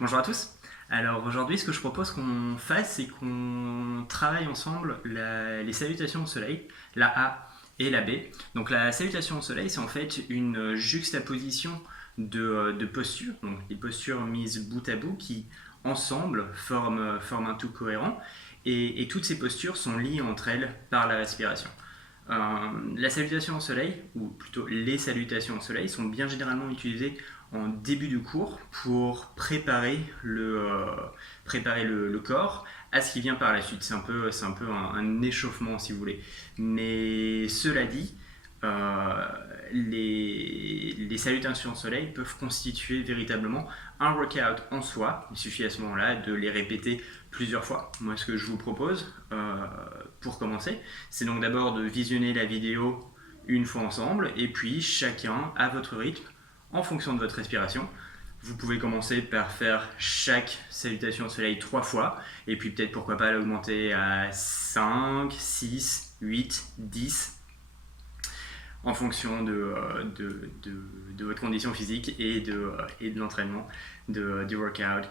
Bonjour à tous. Alors aujourd'hui, ce que je propose qu'on fasse, c'est qu'on travaille ensemble les salutations au soleil, la A et la B. Donc la salutation au soleil, c'est en fait une juxtaposition de postures, donc des postures mises bout à bout qui ensemble forment un tout cohérent. Et toutes ces postures sont liées entre elles par la respiration. Euh, la salutation au soleil, ou plutôt les salutations au soleil, sont bien généralement utilisées en début de cours pour préparer le corps à ce qui vient par la suite. C'est un peu un échauffement si vous voulez. Mais cela dit, les salutations au soleil peuvent constituer véritablement un workout en soi. Il suffit à ce moment-là de les répéter plusieurs fois. Moi, ce que je vous propose pour commencer, c'est donc d'abord de visionner la vidéo une fois ensemble, et puis chacun à votre rythme, en fonction de votre respiration. Vous pouvez commencer par faire chaque salutation au soleil 3 fois, et puis peut-être pourquoi pas l'augmenter à 5, 6, 8, 10, en fonction de votre condition physique et de l'entraînement, du workout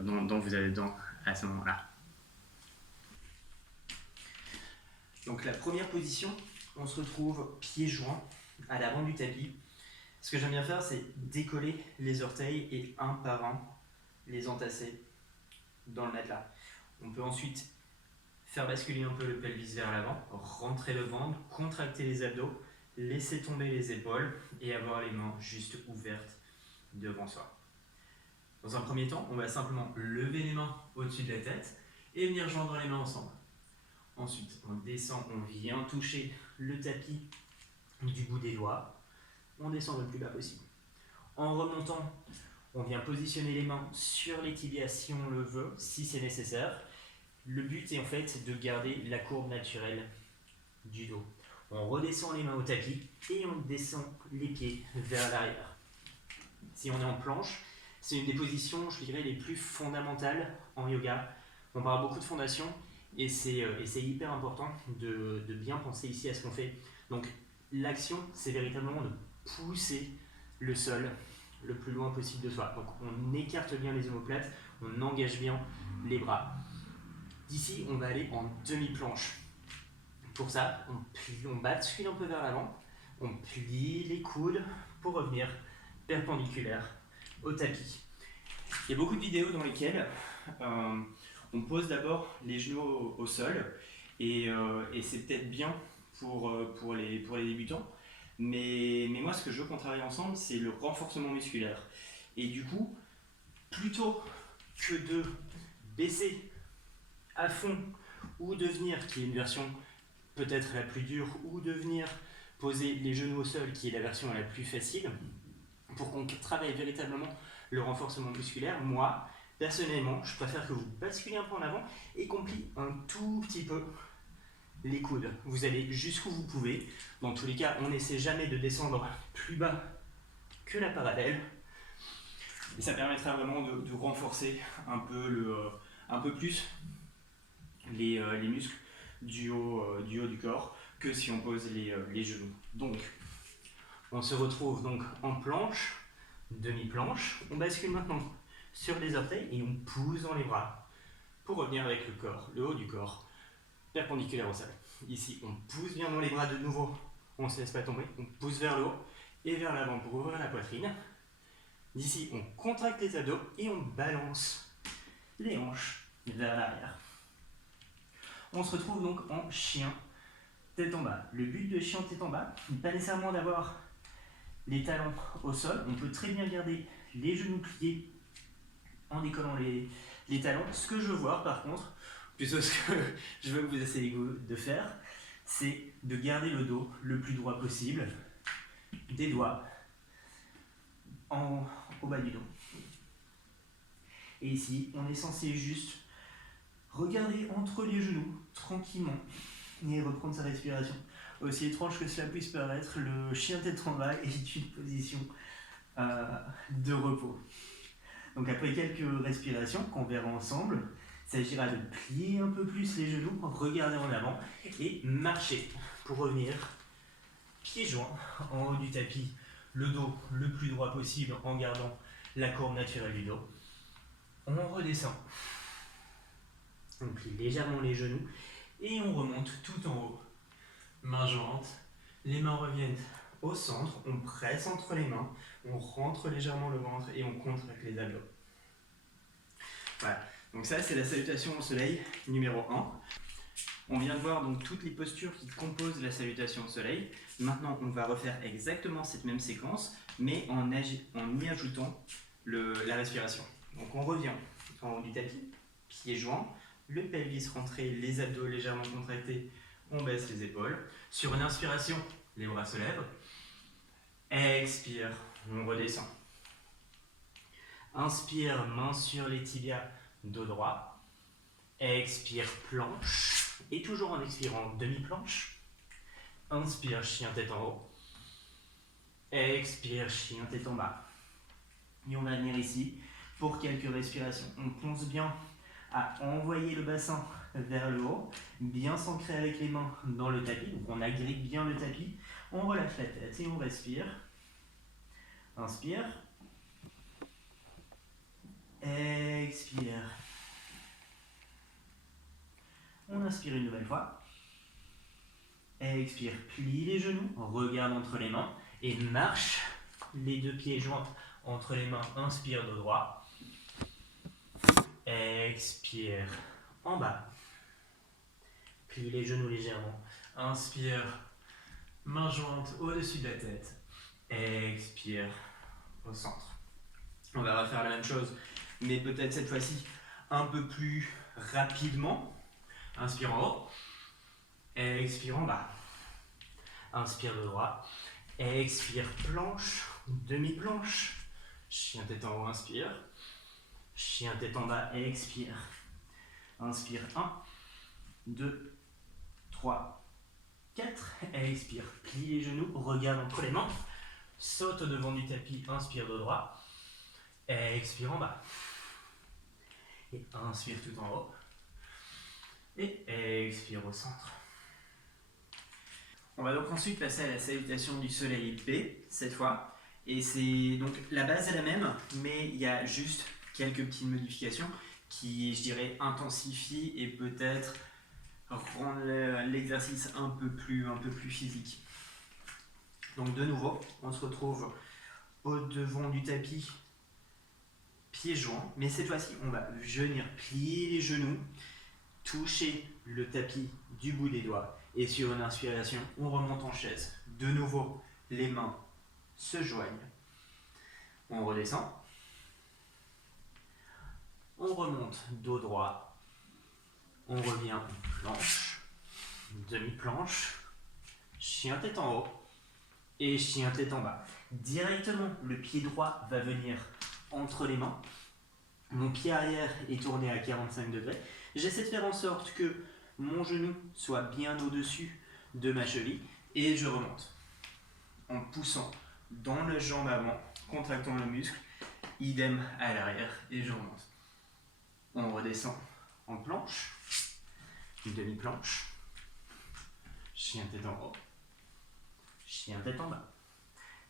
dont vous avez besoin à ce moment-là. Donc la première position, on se retrouve pieds joints à l'avant du tapis. Ce que j'aime bien faire, c'est décoller les orteils et un par un les entasser dans le matelas. On peut ensuite faire basculer un peu le pelvis vers l'avant, rentrer le ventre, contracter les abdos, laisser tomber les épaules et avoir les mains juste ouvertes devant soi. Dans un premier temps, on va simplement lever les mains au-dessus de la tête et venir joindre les mains ensemble. Ensuite, on descend, on vient toucher le tapis du bout des doigts. On descend le plus bas possible. En remontant, on vient positionner les mains sur les tibias si on le veut, si c'est nécessaire. Le but est en fait de garder la courbe naturelle du dos. On redescend les mains au tapis et on descend les pieds vers l'arrière. Si on est en planche, c'est une des positions, je dirais, les plus fondamentales en yoga. On parle beaucoup de fondation et c'est hyper important de bien penser ici à ce qu'on fait. Donc l'action, c'est véritablement de pousser le sol le plus loin possible de soi. Donc on écarte bien les omoplates, on engage bien les bras. D'ici, on va aller en demi-planche. Pour ça, on bascule un peu vers l'avant, on plie les coudes pour revenir perpendiculaire au tapis. Il y a beaucoup de vidéos dans lesquelles on pose d'abord les genoux au sol et c'est peut-être bien pour les débutants. Mais moi, ce que je veux qu'on travaille ensemble, c'est le renforcement musculaire. Et du coup, plutôt que de baisser à fond ou de venir, qui est une version peut-être la plus dure, ou de venir poser les genoux au sol, qui est la version la plus facile, pour qu'on travaille véritablement le renforcement musculaire, moi, personnellement, je préfère que vous basculiez un peu en avant et qu'on plie un tout petit peu les coudes. Vous allez jusqu'où vous pouvez. Dans tous les cas, on n'essaie jamais de descendre plus bas que la parallèle. Et ça permettra vraiment de renforcer un peu plus les muscles du haut du corps que si on pose les genoux. Donc, on se retrouve donc en planche, demi-planche. On bascule maintenant sur les orteils et on pousse dans les bras pour revenir avec le corps, le haut du corps, perpendiculaire au sol. Ici, on pousse bien dans les bras de nouveau, on ne se laisse pas tomber, on pousse vers le haut et vers l'avant pour ouvrir la poitrine. D'ici, on contracte les abdos et on balance les hanches vers l'arrière. On se retrouve donc en chien tête en bas. Le but de chien tête en bas n'est pas nécessairement d'avoir les talons au sol. On peut très bien garder les genoux pliés en décollant les talons. Ce que je veux voir par contre, plutôt ce que je veux que vous essayiez de faire, c'est de garder le dos le plus droit possible, des doigts au bas du dos. Et ici, on est censé juste regarder entre les genoux, tranquillement, et reprendre sa respiration. Aussi étrange que cela puisse paraître, le chien tête en bas est une position de repos. Donc après quelques respirations qu'on verra ensemble, il s'agira de plier un peu plus les genoux, regarder en avant et marcher pour revenir pieds joints en haut du tapis, le dos le plus droit possible en gardant la courbe naturelle du dos. On redescend. On plie légèrement les genoux et on remonte tout en haut. Mains jointes, les mains reviennent au centre, on presse entre les mains, on rentre légèrement le ventre et on contracte les abdos. Voilà, donc ça c'est la salutation au soleil numéro 1. On vient de voir donc toutes les postures qui composent la salutation au soleil. Maintenant on va refaire exactement cette même séquence, mais en y ajoutant la respiration. Donc on revient en haut du tapis, pieds joints, le pelvis rentré, les abdos légèrement contractés, on baisse les épaules. Sur une inspiration, les bras se lèvent. Expire, on redescend. Inspire, main sur les tibias, dos droit. Expire, planche. Et toujours en expirant, demi-planche. Inspire, chien tête en haut. Expire, chien tête en bas. Et on va venir ici pour quelques respirations. On pense bien à envoyer le bassin vers le haut, bien s'ancrer avec les mains dans le tapis. Donc on agrippe bien le tapis. On relâche la tête et on respire. Inspire. Expire. On inspire une nouvelle fois. Expire, plie les genoux, regarde entre les mains et marche les deux pieds joints entre les mains. Inspire dos droit. Expire en bas. Plie les genoux légèrement. Inspire, main jointe au-dessus de la tête. Expire au centre. On va refaire la même chose, mais peut-être cette fois-ci un peu plus rapidement. Inspire en haut. Expire en bas. Inspire de droit. Expire planche, demi-planche. Chien tête en haut, inspire. Chien tête en bas, expire. Inspire 1, 2, 3, 4. Expire, plie les genoux, regarde entre les mains. Saute au devant du tapis, inspire de droit. Expire en bas. Et inspire tout en haut. Et expire au centre. On va donc ensuite passer à la salutation du soleil B, cette fois. Et c'est donc la base est la même, mais il y a juste quelques petites modifications qui, je dirais, intensifient et peut-être rendent l'exercice un peu plus physique. Donc de nouveau, on se retrouve au devant du tapis, pieds joints, mais cette fois-ci, on va venir plier les genoux, toucher le tapis du bout des doigts et sur une inspiration, on remonte en chaise. De nouveau, les mains se joignent. On redescend. On remonte dos droit. On revient planche, demi-planche, chien tête en haut et chien tête en bas. Directement, le pied droit va venir entre les mains. Mon pied arrière est tourné à 45 degrés. J'essaie de faire en sorte que mon genou soit bien au-dessus de ma cheville et je remonte en poussant dans la jambe avant, contractant le muscle, idem à l'arrière et je remonte. On redescend en planche, une demi-planche, chien tête en haut, chien tête en bas.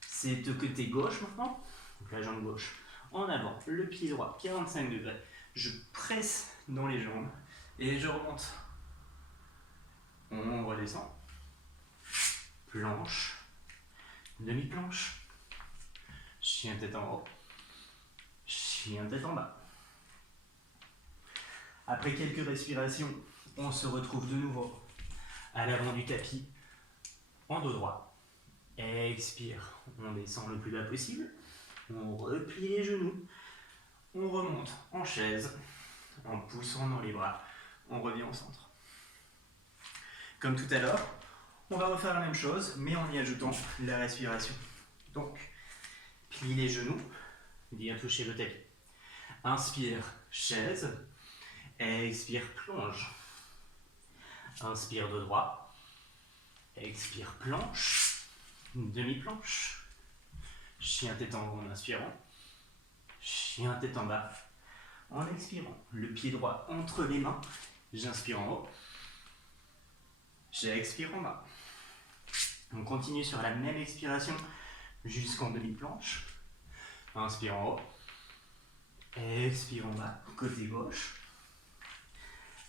C'est au côté gauche maintenant, donc la jambe gauche en avant, le pied droit 45 degrés, je presse dans les jambes et je remonte. On redescend, planche, demi-planche, chien tête en haut, chien tête en bas. Après quelques respirations, on se retrouve de nouveau à l'avant du tapis, en dos droit. Expire, on descend le plus bas possible, on replie les genoux, on remonte en chaise, en poussant dans les bras, on revient au centre. Comme tout à l'heure, on va refaire la même chose, mais en y ajoutant la respiration. Donc, plie les genoux, bien toucher le tapis. Inspire, chaise. Expire, plonge. Inspire de droit. Expire, planche. Demi-planche. Chien tête en haut en inspirant. Chien tête en bas en expirant. Le pied droit entre les mains. J'inspire en haut. J'expire en bas. On continue sur la même expiration jusqu'en demi-planche. Inspire en haut. Expire en bas, côté gauche.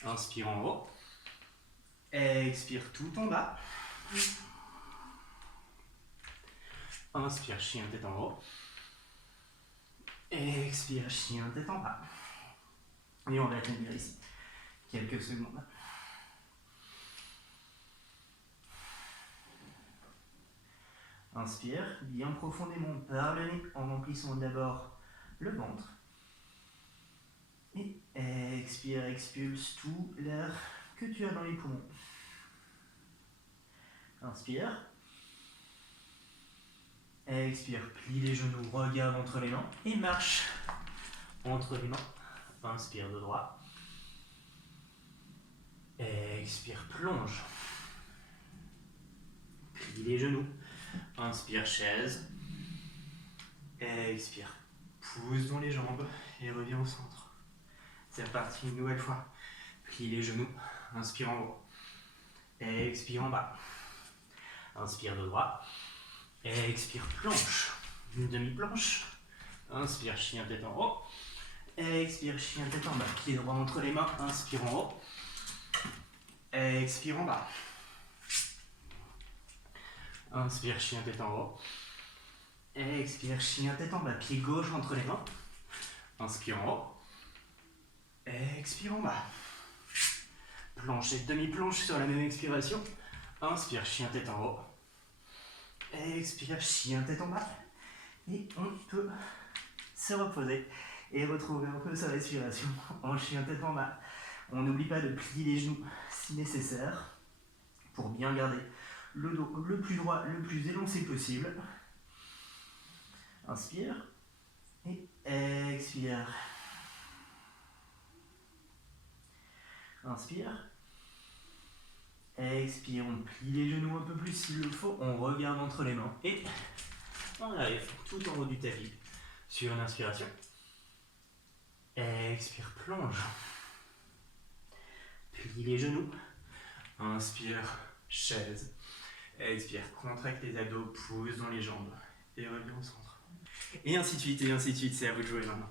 Inspire en haut. Expire tout en bas. Inspire, chien tête en haut. Expire, chien tête en bas. Et on va tenir ici quelques secondes. Inspire bien profondément par le nez en remplissant d'abord le ventre. Et expire, expulse tout l'air que tu as dans les poumons. Inspire. Expire, plie les genoux, regarde entre les mains et marche entre les mains. Inspire de droit. Expire, plonge. Plie les genoux. Inspire, chaise. Expire, pousse dans les jambes et reviens au centre. C'est reparti une nouvelle fois. Plie les genoux. Inspire en haut. Expire en bas. Inspire de droit. Expire, planche. Une demi-planche. Inspire, chien tête en haut. Expire, chien tête en bas. Pied droit entre les mains. Inspire en haut. Expire en bas. Inspire, chien tête en haut. Expire, chien tête en bas. Pied gauche entre les mains. Inspire en haut. Expire en bas. Planche et demi-planche sur la même expiration. Inspire, chien tête en haut. Expire, chien tête en bas. Et on peut se reposer et retrouver un peu sa respiration en chien tête en bas. On n'oublie pas de plier les genoux si nécessaire pour bien garder le dos le plus droit, le plus élancé possible. Inspire et expire. Inspire. Expire, on plie les genoux un peu plus s'il le faut, on regarde entre les mains et on arrive tout en haut du tapis sur une inspiration. Expire, plonge. Plie les genoux. Inspire, chaise. Expire, contracte les abdos, pousse dans les jambes et reviens au centre. Et ainsi de suite, c'est à vous de jouer maintenant.